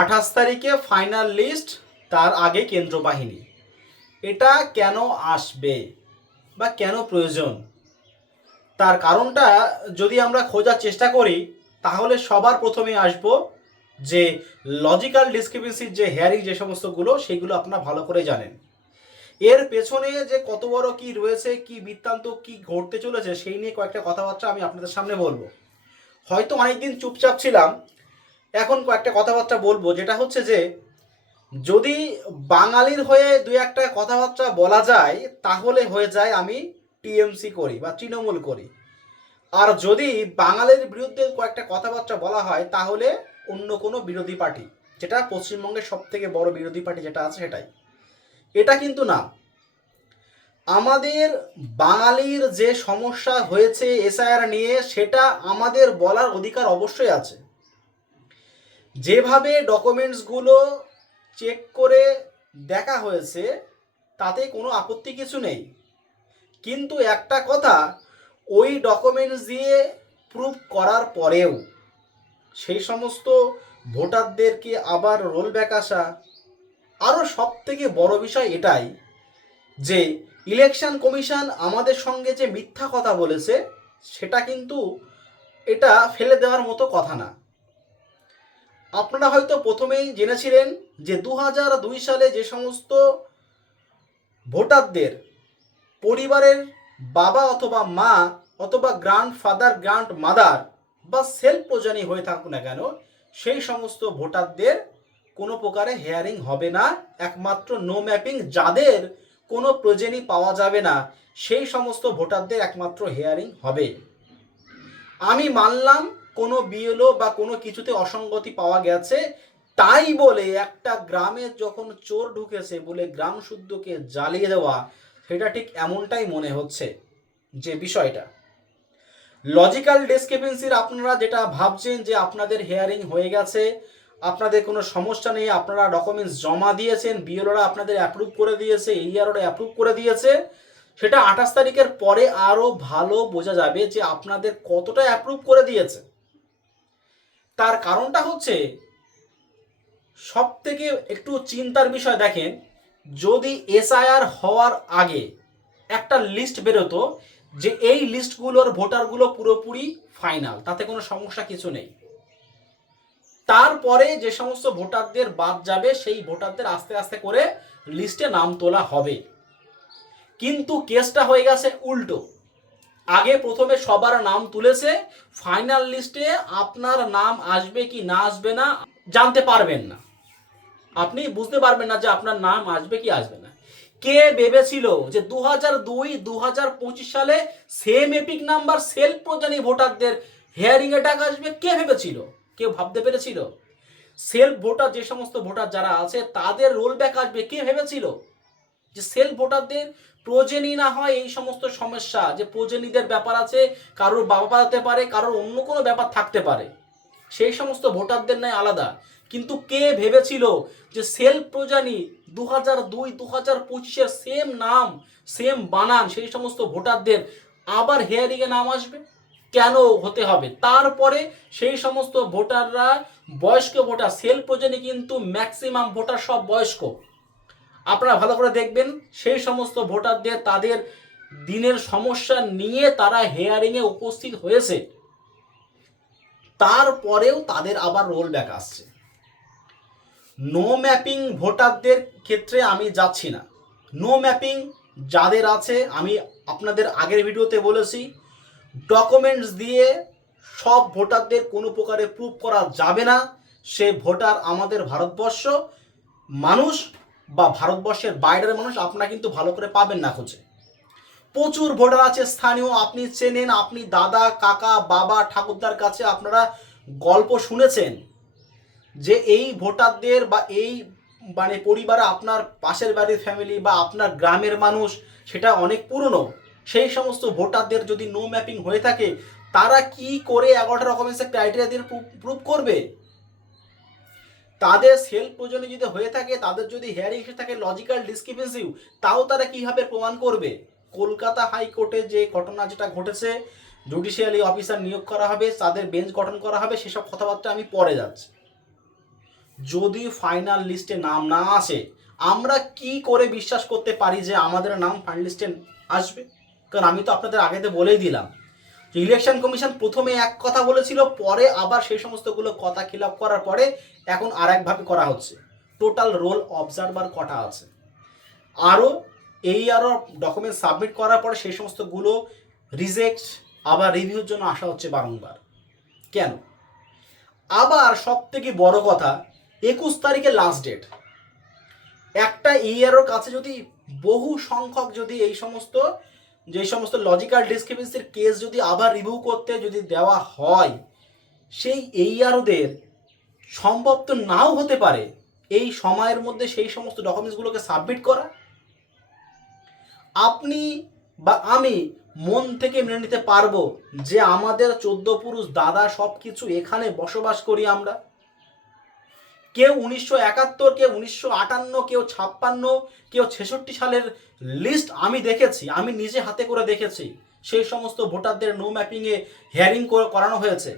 28 তারিখে final list, তার আগে কেন্দ্র বাহিনী। এটা কেন আসবে বা কেন প্রয়োজন, তার কারণটা যদি আমরা খোঁজার চেষ্টা করি তাহলে সবার প্রথমে আসব যে লজিক্যাল ডিসক্রিপেন্সির যে হেয়ারিং যে সমস্তগুলো সেগুলো আপনারা ভালো করে জানেন। এর পেছনে যে কত বড় কি রয়েছে, কি বৃত্তান্ত, কি ঘটতে চলেছে সেই নিয়ে কয়েকটা কথাবার্তা আমি আপনাদের সামনে বলবো। হয়তো অনেকদিন চুপচাপ ছিলাম, এখন কয়েকটা কথাবার্তা বলবো, যেটা হচ্ছে যে যদি বাঙালির হয়ে দুই একটা কথাবার্তা বলা যায় তাহলে হয়ে যায় আমি টিএমসি করি বা তৃণমূল করি, আর যদি বাঙালির বিরুদ্ধে কয়েকটা কথাবার্তা বলা হয় তাহলে অন্য কোনো বিরোধী পার্টি, যেটা পশ্চিমবঙ্গের সব থেকে বড় বিরোধী পার্টি যেটা আছে সেটাই। এটা কিন্তু না, আমাদের বাঙালির যে সমস্যা হয়েছে এসআইআর নিয়ে সেটা আমাদের বলার অধিকার অবশ্যই আছে। যেভাবে ডকুমেন্টসগুলো চেক করে দেখা হয়েছে তাতে কোনো আপত্তি কিছু নেই, কিন্তু একটা কথা, ওই ডকুমেন্টস দিয়ে প্রুভ করার পরেও সেই সমস্ত ভোটারদেরকে আবার রোল ব্যাক আসা। আরও সব থেকে বড় বিষয় এটাই যে ইলেকশন কমিশন আমাদের সঙ্গে যে মিথ্যা কথা বলেছে সেটা কিন্তু এটা ফেলে দেওয়ার মতো কথা না। আপনারা হয়তো প্রথমেই জেনেছিলেন যে 2002 সালে যে সমস্ত ভোটারদের পরিবারের বাবা অথবা মা অথবা গ্র্যান্ডফাদার গ্র্যান্ড মাদার বা সেলফ প্রজনী হয়ে থাকুক না কেন, সেই সমস্ত ভোটারদের কোনো প্রকারে হেয়ারিং হবে না। একমাত্র নো ম্যাপিং যাদের কোনো প্রজনী পাওয়া যাবে না সেই সমস্ত ভোটারদের একমাত্র হেয়ারিং হবে। আমি মানলাম কোনো বিএলও বা কোনো কিছুতে অসঙ্গতি পাওয়া গেছে, তাই বলে একটা গ্রামে যখন চোর ঢুকেছে বলে গ্রাম শুদ্ধকে জ্বালিয়ে দেওয়া, সেটা ঠিক এমনটাই মনে হচ্ছে যে বিষয়টা। লজিক্যাল ডিসক্রিপেন্সির আপনারা যেটা ভাবছেন যে আপনাদের হেয়ারিং হয়ে গেছে, আপনাদের কোনো সমস্যা নেই, আপনারা ডকুমেন্টস জমা দিয়েছেন, বিএলওরা আপনাদের অ্যাপ্রুভ করে দিয়েছে, এইআরওরা অ্যাপ্রুভ করে দিয়েছে, সেটা 28 তারিখের পরে আরও ভালো বোঝা যাবে যে আপনাদের কতটা অ্যাপ্রুভ করে দিয়েছে। তার কারণটা হচ্ছে সব থেকে একটু চিন্তার বিষয়, দেখেন যদি এসআইআর হওয়ার আগে একটা লিস্ট বেরোতো যে এই লিস্টগুলোর ভোটারগুলো পুরোপুরি ফাইনাল, তাতে কোনো সমস্যা কিছু নেই, তারপরে যে সমস্ত ভোটারদের বাদ যাবে সেই ভোটারদের আস্তে আস্তে করে লিস্টে নাম তোলা হবে। কিন্তু কেসটা হয়ে গেছে উল্টো, আগে প্রথমে সবার নাম তুলেছে, ফাইনাল লিস্টে আপনার নাম আসবে কি না আসবে না জানতে পারবেন না, আপনি বুঝতে পারবেন না যে আপনার নাম আসবে কি আসবে না। কে ভেবেছিল যে 2002-2025 সালে সেম এপিক নাম্বার সেলফ প্রজনী ভোটারদের হেয়ারিং এ টাকা আসবে? কে ভেবেছিল? কেউ ভাবতে পেরেছিল? সেলফ ভোটার যে সমস্ত ভোটার যারা আছে তাদের রোল ব্যাক আসবে? কে ভেবেছিল যে সেলফ ভোটারদের প্রজেনি না হয় এই সমস্ত সমস্যা, যে প্রজেনিদের ব্যাপার আছে, কারোর বাবা হতে পারে, কারোর অন্য কোনো ব্যাপার থাকতে পারে, সেই সমস্ত ভোটারদের নয় আলাদা। কিন্তু কে ভেবেছিল যে সেলফ প্রজানি 2002-2025-এর সেম নাম সেম বানান সেই সমস্ত ভোটারদের আবার হেয়ারিংয়ে নাম আসবে? কেন হতে হবে? তারপরে সেই সমস্ত ভোটাররা বয়স্ক ভোটার, সেলফ প্রজানি কিন্তু ম্যাক্সিমাম ভোটার সব বয়স্ক। আপনারা ভালো করে দেখবেন সেই সমস্ত ভোটারদের তাদের দিনের সমস্যা নিয়ে তারা হেয়ারিংয়ে উপস্থিত হয়েছে, তারপরেও তাদের আবার রোল ব্যাক আসছে। নো ম্যাপিং ভোটারদের ক্ষেত্রে আমি যাচ্ছি না। নো ম্যাপিং যাদের আছে, আমি আপনাদের আগের ভিডিওতে বলেছি, ডকুমেন্টস দিয়ে সব ভোটারদের কোনো প্রকারে প্রুভ করা যাবে না সে ভোটার আমাদের ভারতবর্ষ মানুষ বা ভারতবর্ষের বাইরের মানুষ আপনারা কিন্তু ভালো করে পাবেন না খুঁজে। প্রচুর ভোটার আছে স্থানীয়, আপনি চেনেন, আপনি দাদা কাকা বাবা ঠাকুরদার কাছে আপনারা গল্প শুনেছেন যে এই ভোটারদের বা এই মানে পরিবারে আপনার পাশের বাড়ির ফ্যামিলি বা আপনার গ্রামের মানুষ সেটা অনেক পুরনো, সেই সমস্ত ভোটারদের যদি নো ম্যাপিং হয়ে থাকে তারা কি করে 11টা রকমের ক্রাইটেরিয়া দিয়ে প্রুভ করবে? তাদের সেলফ প্রয়োজনে যদি হয়ে থাকে, তাদের যদি হেয়ারিং এসে থাকে লজিক্যাল ডিসক্রিপেন্সিও, তাও তারা কিভাবে প্রমাণ করবে? কলকাতা হাইকোর্টে যে ঘটনা যেটা ঘটেছে, জুডিশিয়ালি অফিসার নিয়োগ করা হবে, তাদের বেঞ্চ গঠন করা হবে, সেসব কথাবার্তা আমি পরে যাচ্ছি। যদি ফাইনাল লিস্টে নাম না আসে, আমরা কি করে বিশ্বাস করতে পারি যে আমাদের নাম ফাইনাল লিস্টে আসবে? কারণ আমি তো আপনাদের আগেতে বলেই দিলাম যে ইলেকশন কমিশন প্রথমে এক কথা বলেছিল, পরে আবার সেই সমস্তগুলো কথা খিলাপ করার পরে এখন আর একভাবে করা হচ্ছে। টোটাল রোল অবজারভার কটা আছে, আরও ডকুমেন্ট সাবমিট করার পরে সেই সমস্তগুলো রিজেক্ট, আবার রিভিউর জন্য আসা হচ্ছে বারংবার। কেন? আবার সব থেকে বড় কথা, 21 তারিখে লাস্ট ডেট। একটা ইয়ারের কাছে যদি বহু সংখ্যক যদি এই সমস্ত লজিক্যাল ডিসক্রিপেন্সির কেস যদি আবার রিভিউ করতে যদি দেওয়া হয়, সেই ইয়ারদের সম্ভব তো নাও হতে পারে এই সময়ের মধ্যে সেই সমস্ত ডকুমেন্টসগুলোকে সাবমিট করা। আপনি বা আমি মন থেকে মেনে নিতে পারবো যে আমাদের 14 পুরুষ দাদা সব কিছু এখানে বসবাস করি আমরা? কেউ 1971, কেউ 1958, কেউ 56, কেউ 66 সালের লিস্ট আমি দেখেছি, আমি নিজে হাতে করে দেখেছি। সেই সমস্ত ভোটারদের নো ম্যাপিংয়ে হিয়ারিং করানো হয়েছে।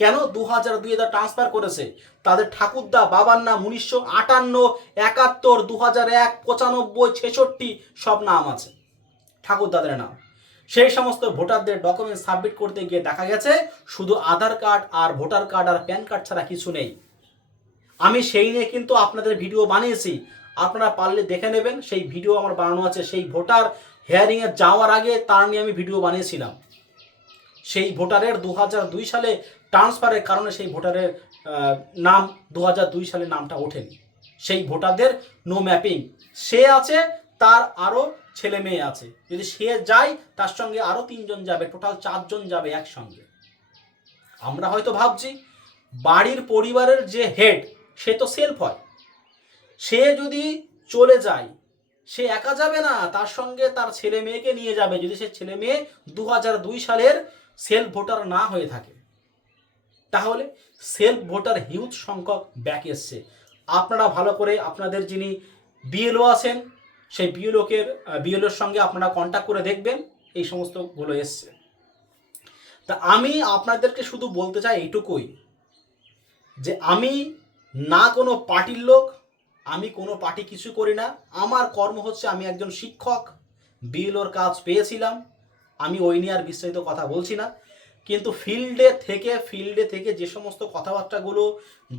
কেন? 2002 ট্রান্সফার করেছে। তাদের ঠাকুরদা বাবার নাম 1958, 71, 2001, 95, 66 সব নাম আছে ঠাকুরদাদের নাম। সেই সমস্ত ভোটারদের ডকুমেন্ট সাবমিট করতে গিয়ে দেখা গেছে শুধু আধার কার্ড আর ভোটার কার্ড আর প্যান কার্ড ছাড়া কিছু নেই। আমি সেই নিয়ে কিন্তু আপনাদের ভিডিও বানিয়েছি, আপনারা পারলে দেখে নেবেন। সেই ভিডিও আমার বানানো আছে, সেই ভোটার হিয়ারিংয়ে যাওয়ার আগে তার নিয়ে আমি ভিডিও বানিয়েছিলাম। সেই ভোটারের 2002 সালে ট্রান্সফারের কারণে সেই ভোটারের নাম 2002 সালে নামটা ওঠেনি। সেই ভোটারদের নো ম্যাপিং, সে আছে, তার আরও ছেলে মেয়ে আছে। যদি সে যায় তার সঙ্গে আরও 3 জন যাবে, টোটাল 4 জন যাবে একসঙ্গে। আমরা হয়তো ভাবছি বাড়ির পরিবারের যে হেড সে তো সেলফ হয়, সে যদি চলে যায় সে একা যাবে না, তার সঙ্গে তার ছেলে মেয়েকে নিয়ে যাবে, যদি সে ছেলে মেয়ে 2002 সালের সেলফ ভোটার না হয়ে থাকে। তাহলে সেলফ ভোটার হিউজ সংখ্যক ব্যাক এসছে। আপনারা ভালো করে আপনাদের যিনি বিএলও আছেন সেই বিএলওর সঙ্গে আপনারা কন্ট্যাক্ট করে দেখবেন এই সমস্তগুলো এসছে। তা আমি আপনাদেরকে শুধু বলতে চাই এইটুকুই যে আমি না কোনো পার্টির লোক, আমি কোনো পার্টি কিছু করি না। আমার কর্ম হচ্ছে, আমি একজন শিক্ষক, বিএলওর কাজ পেয়েছিলাম, আমি ওই নিয়ে আর বিস্তারিত কথা বলছি না। কিন্তু ফিল্ডে থেকে যে সমস্ত কথাবার্তাগুলো,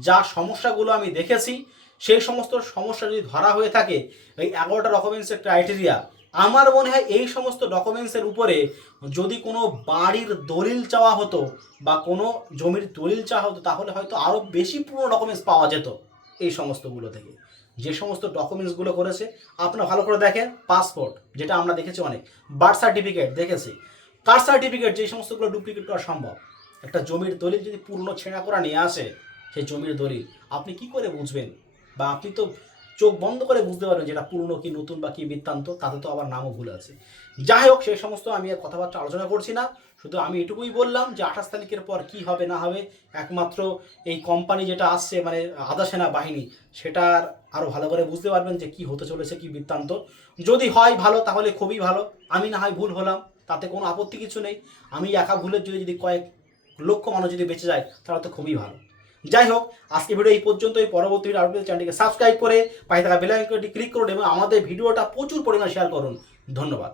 যা সমস্যাগুলো আমি দেখেছি, সেই সমস্ত সমস্যা যদি ধরা হয়ে থাকে, এই 11টা ডকুমেন্টসের ক্রাইটেরিয়া, আমার মনে হয় এই সমস্ত ডকুমেন্টসের উপরে যদি কোনো বাড়ির দলিল চাওয়া হতো বা কোনো জমির দলিল চাওয়া হতো, তাহলে হয়তো আরও বেশি পুরনো ডকুমেন্টস পাওয়া যেত এই সমস্তগুলো থেকে। যে সমস্ত ডকুমেন্টসগুলো করেছে আপনারা ভালো করে দেখেন। পাসপোর্ট, যেটা আমরা দেখেছি অনেক, বার্থ সার্টিফিকেট দেখেছি, কাস্ট সার্টিফিকেট, যে সমস্তগুলো ডুপ্লিকেট করা সম্ভব। একটা জমির দলিল যদি পুরনো ছেঁড়া করা নিয়ে আসে, সেই জমির দলিল আপনি কি করে বুঝবেন? বা আপনি তো চোখ বন্ধ করে বুঝতে পারবেন যেটা পুরনো কি নতুন বা কি বৃত্তান্ত, তাতে তো আবার নামও ভুল আছে। যাই হোক, সেই সমস্ত আমি আর কথাবার্তা আলোচনা করছি না। শুধু আমি এটুকুই বললাম যে 28 তারিখের পর কি হবে না হবে, একমাত্র এই কোম্পানি যেটা আসছে, মানে আধা সেনা বাহিনী, সেটার আরও ভালো করে বুঝতে পারবেন যে কি হতে চলেছে, কি বৃত্তান্ত। যদি হয় ভালো, তাহলে খুবই ভালো। আমি না হয় ভুল হলাম, তাতে কোনো আপত্তি কিছু নেই। আমি একা ভুলের যদি কয়েক লক্ষ মানুষ যদি বেঁচে যায়, তাহলে তো খুবই ভালো। যাই হোক, আজকে ভিডিও এই পর্যন্তই। পরবর্তী ভিডিও আপডেট চ্যানেলটিকে সাবস্ক্রাইব করে পাশে থাকা বেল আইকনটি ক্লিক করুন এবং আমাদের ভিডিওটা প্রচুর পরিমাণে শেয়ার করুন। ধন্যবাদ।